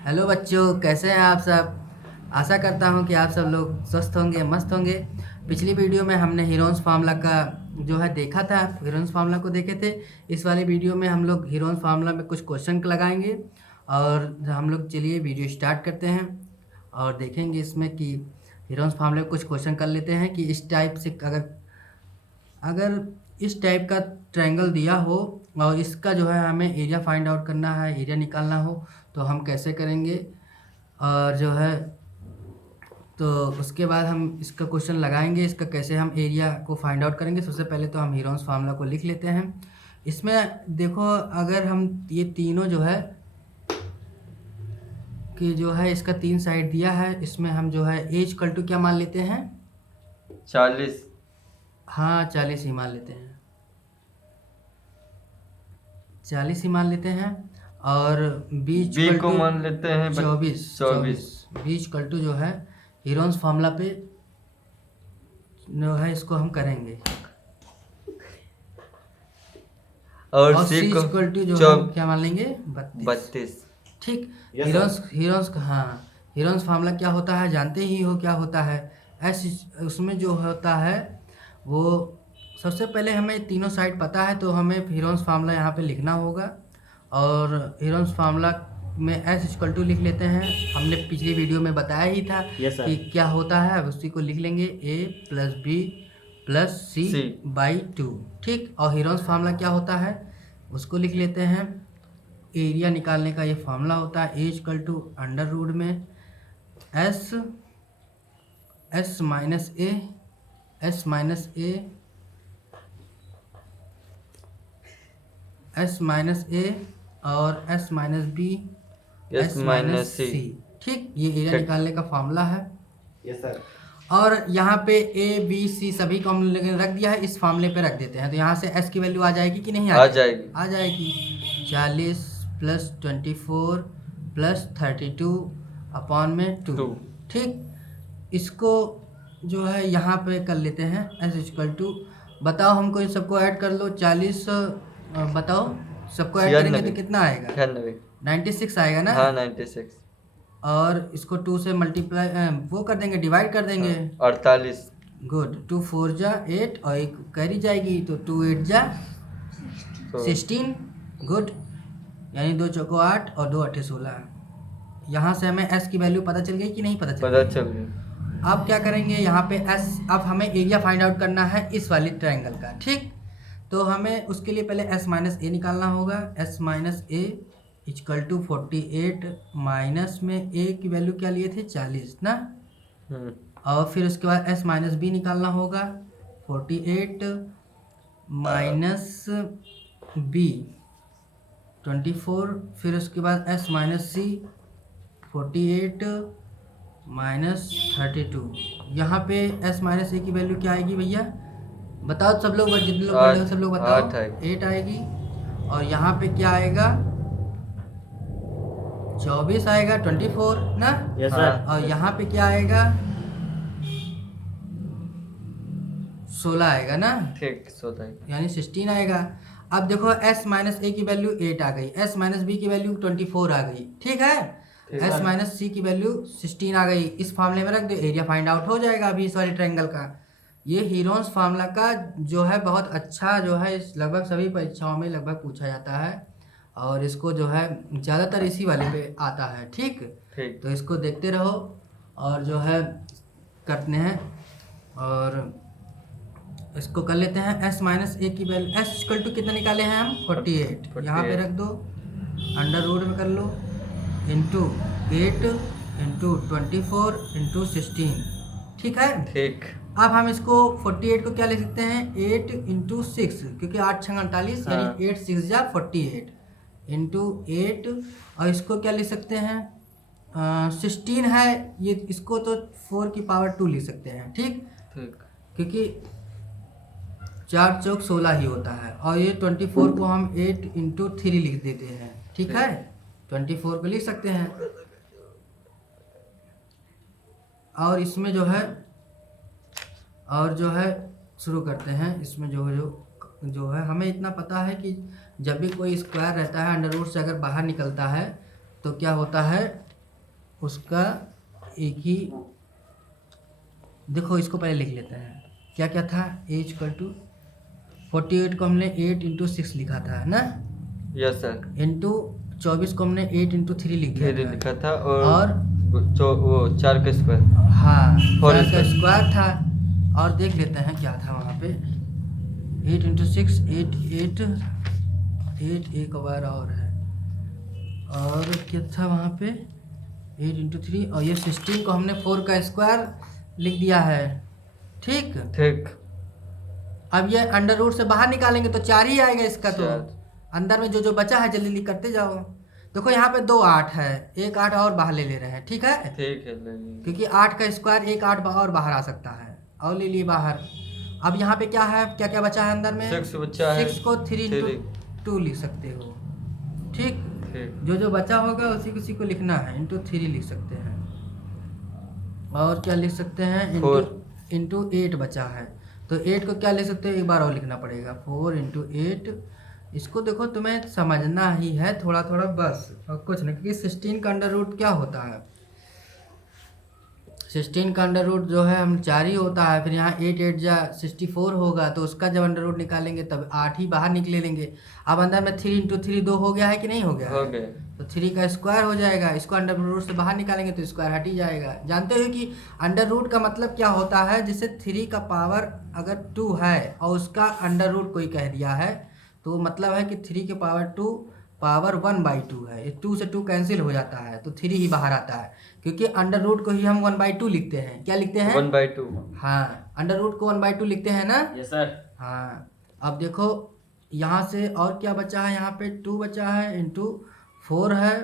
Hello बच्चों, कैसे हैं आप सब। आशा करता हूं कि आप सब लोग स्वस्थ होंगे, मस्त होंगे। पिछली वीडियो में हमने हीरोन्स फार्मूला का जो है देखा था, हीरोन्स फार्मूला को देखे थे। इस वाली वीडियो में हम लोग हीरोन्स फार्मूला में कुछ क्वेश्चन लगाएंगे और हम लोग चलिए वीडियो स्टार्ट करते हैं और देखेंगे इसमें कि हीरोन्स फार्मूला में कुछ क्वेश्चन कर लेते हैं कि इस टाइप से अगर अगर इस टाइप का ट्रायंगल दिया हो और इसका जो है हमें एरिया फाइंड आउट करना है, एरिया निकालना हो तो हम कैसे करेंगे। और जो है तो उसके बाद हम इसका क्वेश्चन लगाएंगे, इसका कैसे हम एरिया को फाइंड आउट करेंगे। सबसे पहले तो हम हीरोन्स फार्मूला को लिख लेते हैं। इसमें देखो, अगर हम ये तीनों जो है कि जो है इसका 3 साइड दिया है, इसमें हम जो है एज इक्वल टू क्या मान लेते हैं? 40। हाँ, 40 ही मान लेते हैं, 40 ही मान लेते हैं। और बीच बी इक्वल को टू मान लेते हैं 24। 24। बीच इक्वल टू जो है हीरोन्स फार्मूला पे जो है इसको हम करेंगे। और सी सी को इक्वल टू जो है हम 24। क्या मान लेंगे? 32। 32। ठीक। Yes, हीरोन्स हीरोन्स हाँ, हीरोन्स फार्मूला क्या होता है जानते ही हो, क्या होता है। एस उसमें जो होता है वो, सबसे पहले हमें तीनों साइड पता है तो हमें हीरोन्स फार्मूला यहाँ पे लिखना होगा। और हीरोन्स फार्मूला में एस इक्वल टू लिख लेते हैं। हमने पिछली वीडियो में बताया ही था Yes, sir. कि क्या होता है। अब उसी को लिख लेंगे a plus B plus C C। By 2। ठीक। और हीरोन्स फार्मूला क्या होता है उसको लिख लेते हैं। एरिया निकालने का ये फार्मूला होता है, A equal to under root में S S minus A S minus A S minus A और S minus B S minus C. ठीक। ये एरिया ठीक। निकालने का फार्मूला है। Yes, sir. और यहाँ पे ए बी सी सभी को हम लोगों ने रख दिया है, इस फार्मूले पे रख देते हैं तो यहाँ से एस की वैल्यू आ जाएगी कि नहीं आ जाएगी। आ जाएगी। 40 प्लस 24 प्लस 32 अपॉन में 2। 2। ठीक। इसको जो है यहाँ पे कर लेते हैं एस इक्वल टू, बताओ हमको इन सबको ऐड कर लो। 40 बताओ सबको ऐड करेंगे तो कितना आएगा? 96। 96 आएगा ना। हाँ 96। और इसको 2 से मल्टीप्लाई वो कर देंगे, डिवाइड कर देंगे। 48। गुड। 2 4 जा 8 और एक कैरी जाएगी तो 2 8 जा 16। गुड। यानी 2 चौको 8 और 2 8 16। यहाँ से हमें एस की वैल्यू पता चल गई कि नहीं पता चल पता गई? चल गया। अब क्या करेंगे यहाँ पे एस, अब हमें एरिया फाइंड आउट करना है इस वाली ट्रायंगल का। ठीक। तो हमें उसके लिए पहले एस माइनस ए निकालना होगा। S minus A equal to 48 minus में ए की वैल्यू क्या लिए थे? 40 ना। और फिर उसके बाद एस माइनस बी निकालना होगा। 48 माइनस बी 24। फिर उसके बाद एस माइनस सी 48 माइनस 32। यहाँ पे एस माइनस ए की वैल्यू क्या आएगी भैया? बताओ सब लोग, जितने लोग बोल रहे हो सब लोग बताओ। 8 आएगी। और यहाँ पे क्या आएगा? 24 आएगा, 24 ना। Yes, sir. और यहाँ पे क्या आएगा? 16 आएगा ना। ठीक 16। यानी 16 आएगा। अब देखो एस माइनस ए की वैल्यू 8 आ गई, एस माइनस बी की वैल्यू 24 आ गई। ठीक है। एस माइनस सी की वैल्यू 16 आ गई। इस फार्मूले में रख दो, एरिया फाइंड आउट हो जाएगा अभी इस वाले ट्रायंगल का। ये हीरोन्स फार्मूला का जो है बहुत अच्छा जो है, लगभग सभी परीक्षाओं में लगभग पूछा जाता है और इसको जो है ज़्यादातर इसी वाले पे आता है। ठीक। ठीक। तो इसको देखते रहो और जो है करते हैं और इसको कर लेते हैं। एस माइनस ए की वैल्यू एस इक्वल टू कितना निकाले हैं हम? 48। यहाँ पे रख दो, अंडर रूट में कर लो, इंटू 8 इंटू 24 इंटू 16। ठीक है। ठीक। अब हम इसको 48 को क्या लिख सकते हैं? 8 इंटू 6, क्योंकि 8 6 48 यानी 8 6 जा 48 इंटू 8। और इसको क्या लिख सकते हैं? 16 है ये, इसको तो 4 की पावर 2 लिख सकते हैं। ठीक। ठीक। क्योंकि 4 चौक 16 ही होता है। और ये 24 को हम 8 इंटू 3 लिख देते हैं। ठीक है। 24 को लिख सकते हैं। और इसमें जो है शुरू करते हैं। इसमें जो है हमें इतना पता है कि जब भी कोई स्क्वायर रहता है अंडर रूट से अगर बाहर निकलता है तो क्या होता है? उसका एक ही, देखो इसको पहले लिख लेते हैं। क्या क्या था, ए इक्वल टू 48 को हमने 8 इंटू 6 लिखा था ना, यस सर। इंटू 24 को हमने 8 इंटू 3 लिखा थ्री था। लिखा था और वो 4 का स्क्वायर। हाँ, 4 4 का स्क्वायर। स्क्वायर था। और देख लेते हैं क्या था वहाँ पे, 8 इंटू 6 8 एक बार और है, और क्या था वहाँ पे 8 इंटू 3, और ये 16 को हमने 4 का स्क्वायर लिख दिया है। ठीक, ठीक। अब ये अंडर रूट से बाहर निकालेंगे तो 4 ही आएगा इसका। तो 4। अंदर में जो बचा है जल्दी जल्दी करते जाओ। देखो यहाँ पे 2 8 है, एक 8 और बाहर ले रहे हैं। ठीक है, ठीक है, ले लीजिए। क्योंकि 8 का स्क्वायर एक 8 और बाहर आ सकता है, और ले लिए बाहर। अब यहाँ पे क्या है, क्या क्या बचा है अंदर में, 6 बचा है। 6 को 3 इंटू 3। 2 लिख सकते हो। ठीक, ठीक। जो जो बचा होगा उसी को लिखना है, इंटू 3 लिख सकते हैं। और क्या लिख सकते हैं, 4। इंटू 8 बचा है, तो 8 को क्या लिख सकते हो, एक बार और लिखना पड़ेगा, 4 इंटू 8। इसको देखो तुम्हें समझना ही है थोड़ा थोड़ा बस, और कुछ नहीं, क्योंकि 16 का अंडर रूट क्या होता है, 16 का अंडर रूट जो है हम 4 ही होता है। फिर यहाँ 8 8 जा 64 होगा, तो उसका जब अंडर रूट निकालेंगे तब 8 ही बाहर निकले लेंगे। अब अंदर में 3 इंटू 3 2 हो गया है कि नहीं हो गया हो है? गए। तो 3 का स्क्वायर हो जाएगा, इसको अंडर रूट से बाहर निकालेंगे तो स्क्वायर हट ही जाएगा। जानते हो कि अंडर रूट का मतलब क्या होता है, जैसे 3 का पावर अगर 2 है और उसका अंडर रूट कोई कह दिया है, तो मतलब है कि 3 के पावर 2 पावर 1/2 है। ये 2 से 2 कैंसिल हो जाता है, तो 3 ही बाहर आता है, क्योंकि अंडर रूट को ही हम 1/2 लिखते हैं। क्या लिखते हैं, 1/2। हाँ, अंडर रूट को 1/2 लिखते हैं ना। Yes sir. हाँ, अब देखो यहाँ से और क्या बचा है, यहाँ पे 2 बचा है, इंटू 4 है,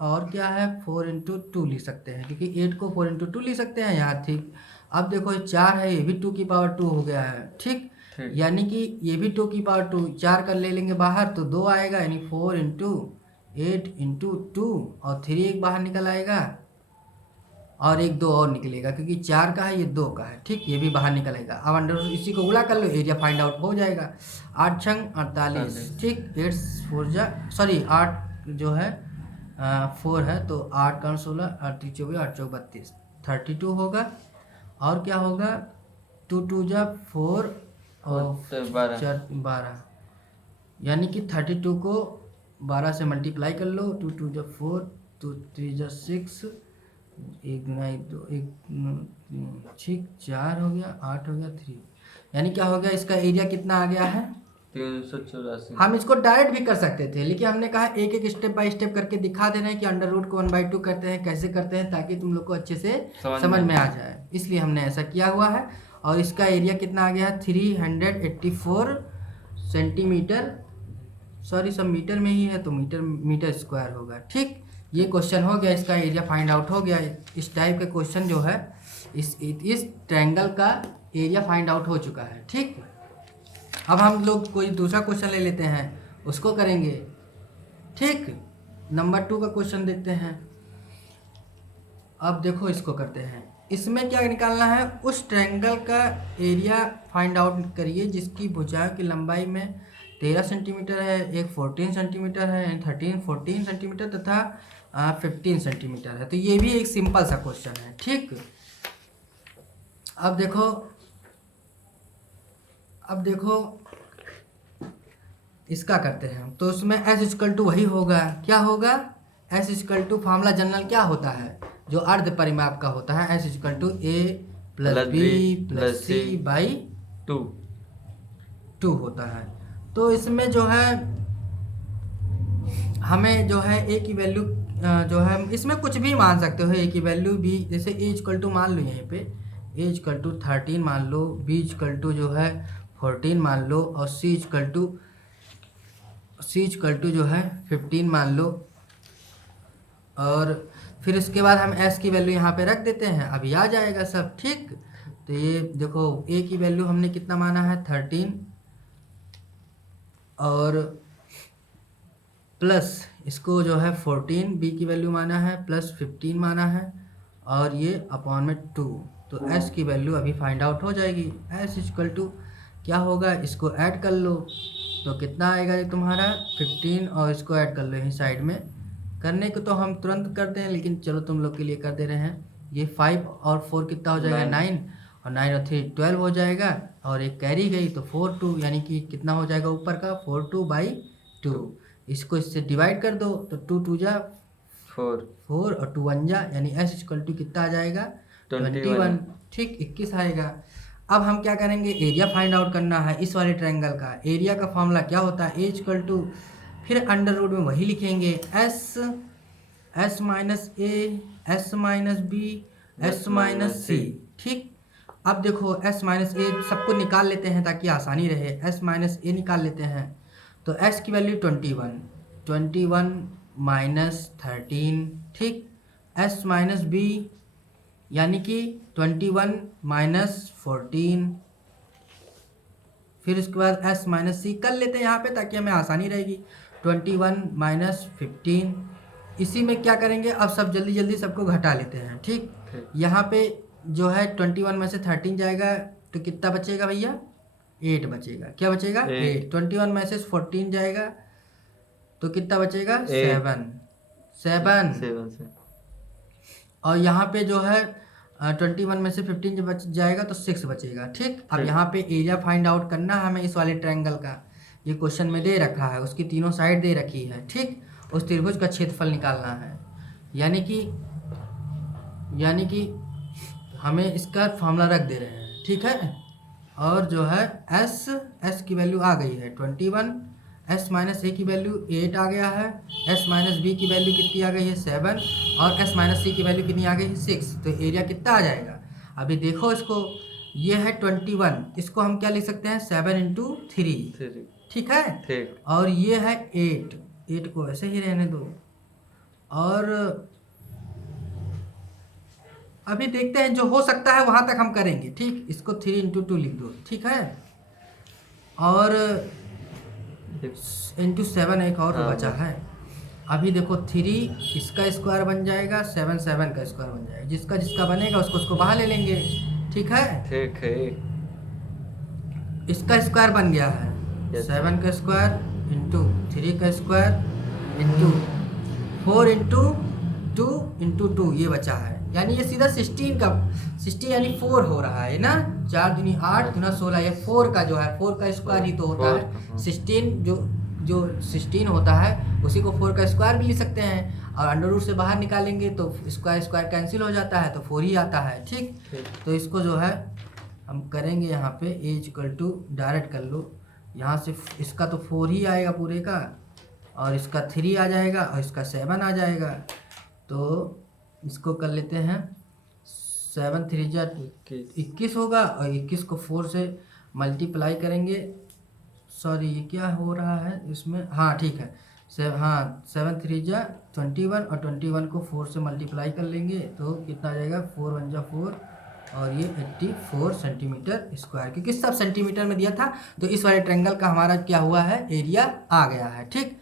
और क्या है 4 इंटू 2 लिख सकते हैं, क्योंकि 8 को 4 इंटू 2 लिख सकते हैं यहाँ। ठीक, अब देखो ये 4 है, ये भी 2 की पावर 2 हो गया है। ठीक, ठीक। यानी कि ये भी 2 की पावर 2, 4 कर ले लेंगे बाहर तो 2 आएगा, यानी 4 इंटू 8 इंटू 2, और 3 एक बाहर निकल आएगा, और एक 2 और निकलेगा, क्योंकि 4 का है ये 2 का है। ठीक, ये भी बाहर निकलेगा। अब अंडर इसी को गुणा कर लो, एरिया फाइंड आउट हो जाएगा। 8 छंग 48। ठीक, 8 4 जा सॉरी 8 जो है 4 है, तो 8 का 16, 8 3 24, 8 चौक 32, 32 होगा। और क्या होगा, 2 2 जा 4 और 12, यानी कि 32 को 12 से मल्टीप्लाई कर लो, 2 2 जा 4, 2 3 जा 6, 1 गुना 1 2 1 6 4 हो गया, 8 हो गया 3, यानी क्या हो गया, इसका एरिया कितना आ गया है 384। हम इसको डायरेक्ट भी कर सकते थे, लेकिन हमने कहा एक एक स्टेप बाय स्टेप करके दिखा देना है कि अंडर रूट को 1/2 करते हैं, कैसे करते हैं, ताकि तुम लोग को अच्छे से समझ में आ जाए, इसलिए हमने ऐसा किया हुआ है। और इसका एरिया कितना आ गया है 384 सेंटीमीटर, सॉरी सब मीटर में ही है तो मीटर स्क्वायर होगा। ठीक, ये क्वेश्चन हो गया, इसका एरिया फाइंड आउट हो गया। इस टाइप के क्वेश्चन जो है इस ट्रायंगल का एरिया फाइंड आउट हो चुका है। ठीक, अब हम लोग कोई दूसरा क्वेश्चन ले लेते हैं, उसको करेंगे। ठीक, नंबर 2 का क्वेश्चन देखते हैं। अब देखो इसको करते हैं, इसमें क्या निकालना है, उस ट्रायंगल का एरिया फाइंड आउट करिए जिसकी भुजाओं की लंबाई में 13 सेंटीमीटर है, एक 14 सेंटीमीटर है, 14 सेंटीमीटर तथा 15 सेंटीमीटर है। तो ये भी एक सिंपल सा क्वेश्चन है। ठीक, अब देखो इसका करते हैं, तो उसमें S इक्वल टू वही होगा, क्या होगा, S equal to formula general क्या होता है, जो अर्ध परिमाप का होता है, S equal to A plus B plus C by 2 होता है। तो इसमें जो है हमें जो है A की वैल्यू जो है, इसमें कुछ भी मान सकते हो, A की वैल्यू भी, जैसे A इक्वल टू मान लो, यहीं पे A इक्वल टू 13 मान लो, B इक्वल टू जो है 14 मान लो, और C इक्वल टू जो है 15 मान लो। और फिर इसके बाद हम S की वैल्यू यहाँ पे रख देते हैं, अभी आ जाएगा सब। ठीक, तो ये देखो A की वैल्यू हमने कितना माना है 13, और प्लस इसको जो है 14 B की वैल्यू माना है, प्लस 15 माना है, और ये अपॉन में 2। तो S की वैल्यू अभी फाइंड आउट हो जाएगी। S इक्वल टू क्या होगा, इसको ऐड कर लो तो कितना आएगा ये तुम्हारा 15, और इसको ऐड कर लो यहीं साइड में करने को तो हम तुरंत करते हैं, लेकिन चलो तुम लोग के लिए कर दे रहे हैं। ये 5 और 4 कितना हो जाएगा 9, और 9 और 3 12 हो जाएगा, और एक कैरी गई तो 4 2, यानी कि कितना हो जाएगा ऊपर का 42/2। इसको इससे डिवाइड कर दो तो 2 2 जा 4 4 और 2 1 जा, यानी s इक्वल टू कितना आ जाएगा 21। ठीक, 21 आएगा। अब हम क्या करेंगे, एरिया फाइंड आउट करना है इस वाले ट्रायंगल का। एरिया का फॉर्मूला क्या होता है, a इक्वल टू, फिर अंडर रूट में वही लिखेंगे s minus a, s minus b, s minus c। ठीक, अब देखो s माइनस a सबको निकाल लेते हैं ताकि आसानी रहे। s माइनस a निकाल लेते हैं तो s की वैल्यू 21 माइनस 13। ठीक, s माइनस b यानी कि 21 माइनस 14। फिर उसके बाद s माइनस c कर लेते हैं यहाँ पे ताकि हमें आसानी रहेगी, 21 माइनस 15। इसी में क्या करेंगे, अब सब जल्दी जल्दी सबको घटा लेते हैं। ठीक, यहाँ पे जो है 21 में से 13 जाएगा तो कितना बचेगा भैया, 8 बचेगा। क्या बचेगा 8। 21 में से 14 जाएगा तो कितना बचेगा 7। और यहाँ पे जो है 21 में से 15 जब बच जाएगा तो 6 बचेगा। ठीक, अब यहाँ पे एरिया फाइंड आउट करना है हमें इस वाले ट्रायंगल का। ये क्वेश्चन में दे रखा है, उसकी तीनों साइड दे रखी है। ठीक, उस त्रिभुज का क्षेत्रफल निकालना है, यानी कि हमें इसका फॉर्मूला रख दे रहे हैं। ठीक है, और जो है s की वैल्यू आ गई है 21, s माइनस a की वैल्यू 8 आ गया है, s माइनस b की वैल्यू कितनी आ गई है 7, और s माइनस c की वैल्यू कितनी आ गई है 6। तो एरिया कितना आ जाएगा, अभी देखो इसको, ये है 21, इसको हम क्या लिख सकते हैं 7 इंटू 3। ठीक है, ठीक, और ये है 8 को ऐसे ही रहने दो, और अभी देखते हैं जो हो सकता है वहाँ तक हम करेंगे। ठीक, इसको 3 इंटू 2 लिख दो। ठीक है, और इंटू 7 एक और बचा है। अभी देखो 3 इसका स्क्वायर बन जाएगा, 7 7 का स्क्वायर बन जाएगा, जिसका जिसका बनेगा उसको बाहर ले लेंगे। ठीक है, ठीक है, इसका स्क्वायर बन गया है 7 का स्क्वायर इंटू 3 का स्क्वायर इंटू 4 इंटू 2 इंटू 2, ये बचा है, यानी ये सीधा 16 यानी 4 हो रहा है ना। 4 दूनी 8 दूना 16, ये 4 का जो है 4 का स्क्वायर ही तो होता है 16। जो 16 होता है उसी को 4 का स्क्वायर भी लिख सकते हैं, और अंडर रूट से बाहर निकालेंगे तो स्क्वायर कैंसिल हो जाता है तो 4 ही आता है। ठीक, तो इसको जो है हम करेंगे यहाँ पे a इक्वल टू, डायरेक्ट कर लो यहाँ से, इसका तो 4 ही आएगा पूरे का, और इसका 3 आ जाएगा, और इसका 7 आ जाएगा। तो इसको कर लेते हैं 7 3 जा 21 होगा, और 21 को 4 से मल्टीप्लाई करेंगे। सॉरी, ये क्या हो रहा है इसमें, हाँ ठीक है, 7 3 जा 21, और 21 को 4 से मल्टीप्लाई कर लेंगे तो कितना आ जाएगा 4 1 जा 4, और ये 84 सेंटीमीटर स्क्वायर, क्योंकि सब सेंटीमीटर में दिया था तो इस वाले ट्रायंगल का हमारा क्या हुआ है, एरिया आ गया है। ठीक।